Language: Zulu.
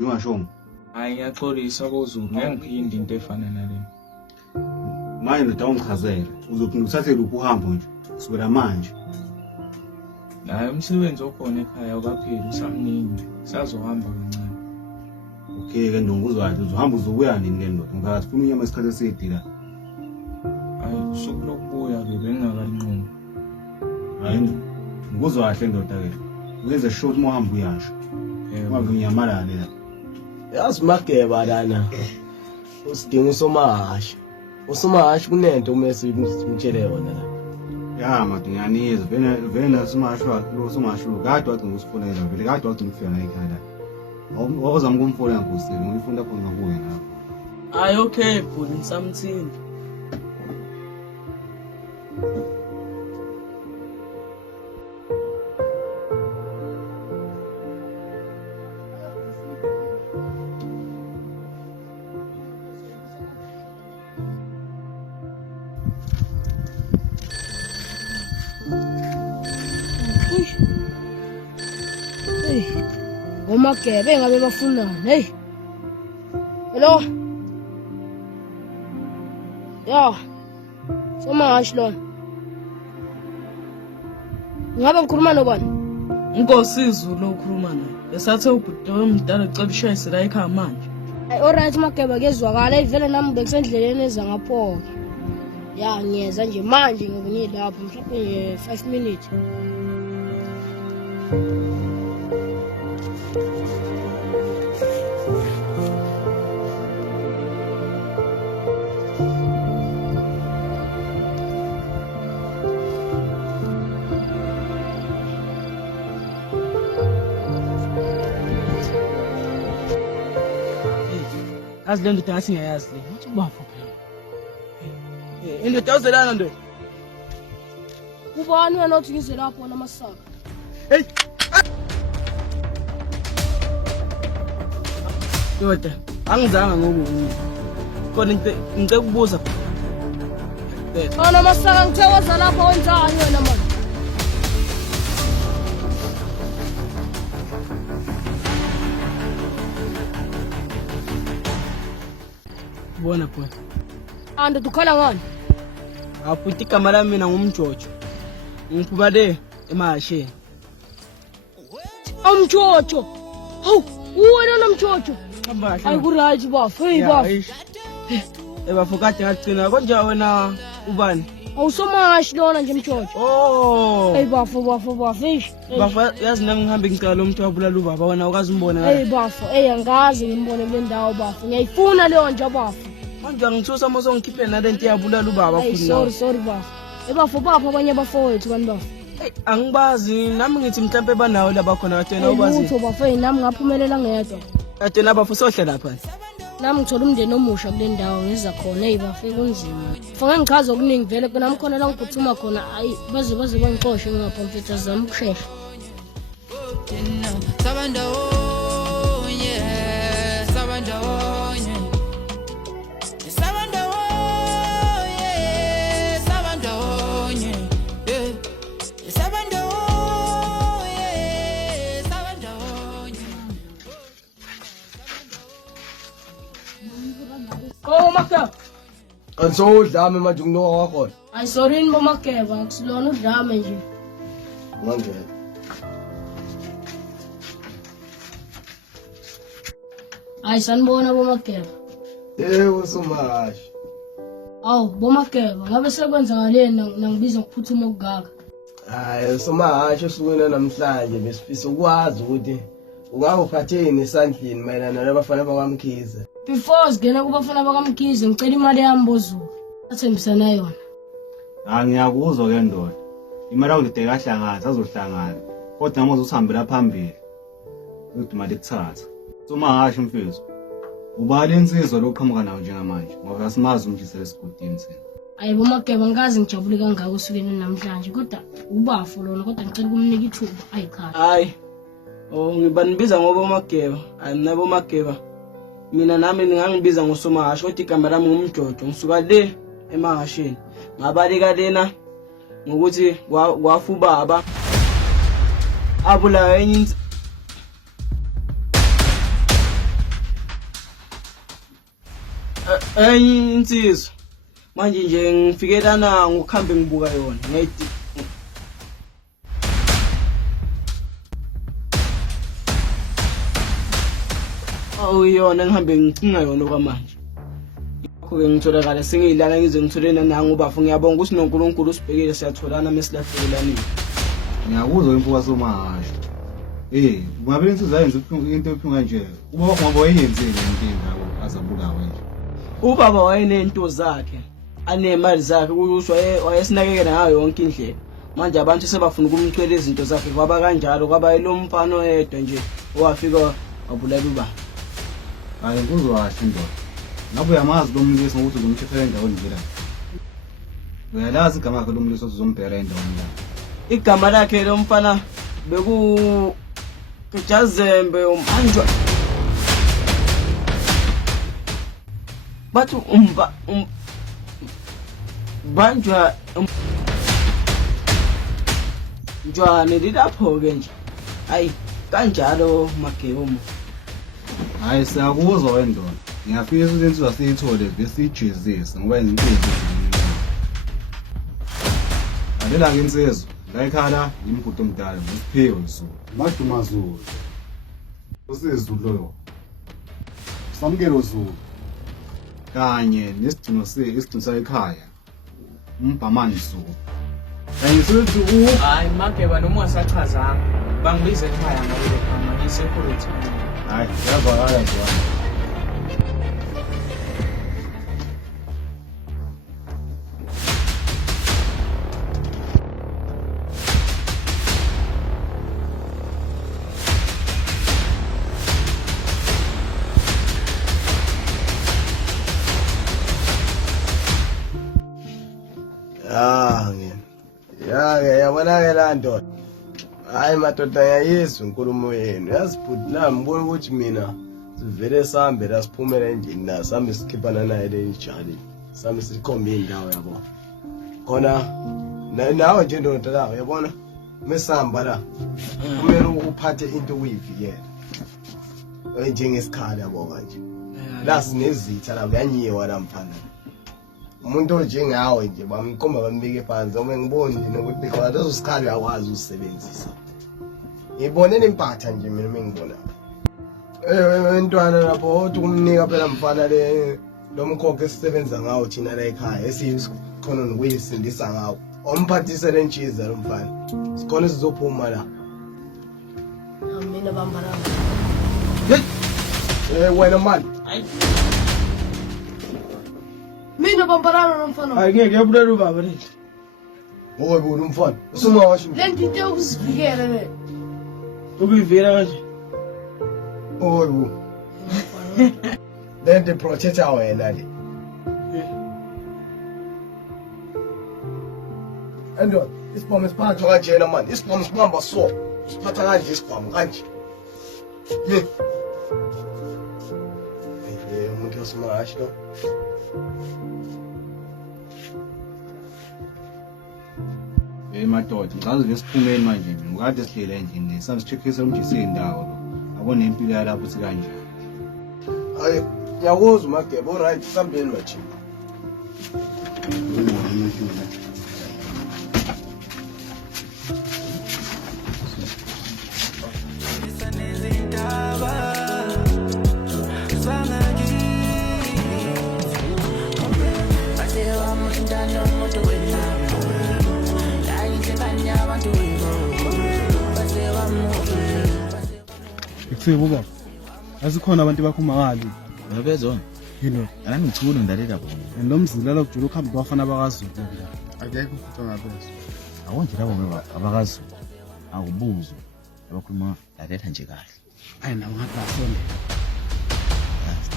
Ungasho Hayi ngiyaxolisa koZulu ngeke ngiphinde into efana nale. manje ndoda ungichazele uzophinda uthathe luphi uhambo nje kusukela manje. Naye umsebenzi okhona ekhaya awukapheli usamningi sazohamba kancane. Okay ke ndonguzwathi uzohamba uzobuya nini ke ndoda ngakathi funa unyama isikhathi eside la. Hayi usuku lokubuya ke bengingakanqobi. Hayi ngikuzwa kahle ndoda ke uyenze short uma uhamba uyasho ungabe unyamalale la. Yazi Mageba lana usidinga usomahashi kunento umese umtshele yona la. Ya madinganyizwa vele nasimashwa lo somasho kade wathi ngikusifonela vele kade wathi ngifika la ekhaya la. Wawuzama ukumfonela ngosini ngifunda khona kuwe la. Hayi okay bhuti ngisamthini. Omagebe engabe bafunani hey. Hello. Ya. Somahashi lo. Ngabe ukhuluma nobani? Inkosi iZulu okhuluma naye. Besathe ubhuti omdala ecela ushayise la ekhaya manje. Ay alright Magebe kezwakala ivele nami bekusendleleni eza ngapho. Ya ngiyeza nje manje ngibonile lapho mhlawumbe 5 minutes. Azi lento thina singayazi le. Uthi ubafu phela. Indoda uzelana ndo. Ubani wena othi ngize lapho namasaka? Hey. Ndoda, angizanga ngoku. Kodwa ngicela ukubuza. Ana masaka ngithe waza lapho wenzani wena manje? Bona bhuti. Ande dukhala ngani? Abhuti igama lami mina ngumjojo. Ngiphuba le emahasheni. Amjojo. Hawu, wena namjojo. Hamba kahle. Ayi ku right bafu, hey bafu. Bafu kade ngagcina konje wena ubani? Awusomahashi lona nje mjojo. Oh. Hey bafu. Bafu yazi nami ngihambe ngicala umuntu wabulala ubaba wena awukazi umbone Hey bafu, angazi ngimbone kule ndawo bafu. Ngiyayifuna leyo nje bafu. Manje angithusa mase ngikhipe nalento yabulala ubaba Hey futhi. sorry bafu. Bafu abanye bafowethu kanti bafu. Hey angibazi nami ngithi mhlambe banawo laba khona katena ubazi. Utho bafu nami ngaphumelela ngedwa. Katena bafu sohle lapha. Nami ngithola umndeni omusha kule ndawo ngeza khona bafu kunzima. Fanele ngichaza okuningi vele nami khona la ngiphuthuma khona ayi baze bangixoshe ngaphamfetha zami ukushesha. Oh Mageba. Angisodlame manje kunoka wakhona. Ay sorry ni Mageba ngisilona udlame nje. Manje. Ay sanibona Mageba. Usomahashi. Aw Mageba ngabe sekwenzakaleni nangibiza ngiphuthuma okugaka. Hayi usomahashi osukwini namhlanje besifisa ukwazi ukuthi ungabe uphatheni esandleni mayelana nabafana bakwamkhize. Before sigena kubafana bakaMkhize ngicela imali yami boZulu. Athembisana yona. Ngiyakuzwa ke ndoda. Imali awudide kahlangathi azohlangana. Kodwa noma uzosihambela phambili. Uthi imali ekuthatha. Somahashi mfethu. Ubali insizwa lokuqhamuka nayo njengamanje ngoba asimazi umjisela esigodini sena. Ayi Mageba ngazi ngijabule kangaka usukeni namhlanje kodwa ubafu lona kodwa ngicela kumnika ithuba ayikhala. Hayi. Oh ngibanibiza ngoba Mageba. Anabo Mageba. Mina nami ningangibiza ngosomahashi kodwa igama lami ngumjojo ngisuka le emahasheni. Ngabaleka lena ngokuthi kwafu baba abula enye enye insizwa manje nje ngifike lana ngokuhambe ngibuka yona ngayithi awuyona ngihambe ngicinga yona okwamanje ngakho-ke ngitholakala sengiyilana ngize ngitholena nangubafu ngiyabonga ukuthi noNkulunkulu usibhekile siyatholana mesilahlekelanile. Ngiyakuzwa imfuka somahasho. Kungabe insizwa yenza into ephunga kanje. Ubaba ngoba wayenzile inkinga azabulawa nje. Ubaba wayenento zakhe anemali zakhe kusho wayesinakekela ngayo yonke indlela. Manje abantu sebafuna ukumcwela izinto zakhe kwaba kanjalo kwaba yilo mfana oyedwa nje owafika wabulala ubaba. Hayi kuzwa kahle ndoda. Ngabe uyamazi lo mlisi ukuthi uzomtshefela endaweni nje la. Uyalazi igama lakhe lo mlisi uzombhera endaweni la. Igama lakhe lo mfana beku Kajazembe umanjwa. Bathu banjwa njwane lilapho ke nje. Hayi kanjalo Magebo. Hayi siyakuzwa wendoda. Ngiyafisa ukuthi insizwa siyithole besijezisa ngoba yenza impilo. Alela ke insizwa. Ngayikhala imigudu omdala ngiphiwe Zulu. Maduma Zulu. Usizulu lo. Samukelo Zulu. Kanye nesidino isidino sayikhaya. Umbhamani Zulu. Kanye sithi Hayi Mageba noma wasachazanga. Bangibize ekhaya ngabe khama ngisecurity. hayi yazwakala nje. Yabona ke la ndoda. Hayi madoda yayizwa inkulumo yenu. Yazi bhuti nami ngibona ukuthi mina sivele sambe la siphumela endlini la sambe sikhiphana naye le njali. Sambe sikhombe indawo yabo. Khona nawe nje ndoda la uyabona? Mesamba la. Kumele uphathe into uyivikela. Njengesikhali yabo kanje. La sinezitha la kuyanyiwa la mfana. Umuntu onjengawe nje bamkhomba bambike phansi uma ngiboni nje ukuthi khona lezo sikhali uyakwazi usebenzisa. Ngibone nempatha nje mina ngibona. Entwana lapho uthi kumnika phela mfana le lomkhokho esisebenza ngawo thina la ekhaya esikhona nokuyisindisa ngawo. Omphathise le ntshiza lo mfana. Sikhona sizophuma la. Mina bambara. Wena man. Mina bambarana nomfana. Hayi ngeke yabulela ubaba nje. Woyibona umfana. Usumawasho. Lento into yokusivikela le. Ukuyivela kanje. Woyibo. Lento protect wena le. Ando, isibhamu isiphatha kanjena man. Isibhamu sibamba so. Siphatha kanje isibhamu kanje. Umuntu osmasho. Madoda ngicela nje siphumeni manje ngikade sihlele endlini lesabe sicheckisa umjisi indawo lo abone impilo yalapho uthi kanjani. Hayi ngiyakuzwa Magebo right sambeni bathi. Ikusibuka. Asikhona abantu bakhumakali. Yabezona. Yini? Alani ngithula ndalela bona. Lomzila lokujula ukuhamba kwafana abakaZulu. Akekho futhi ongabezo. Awonje labo abakaZulu. Akubuzo. Abakhuluma lalela nje kahle. Hayi nawo ngathi basonde. Yazi,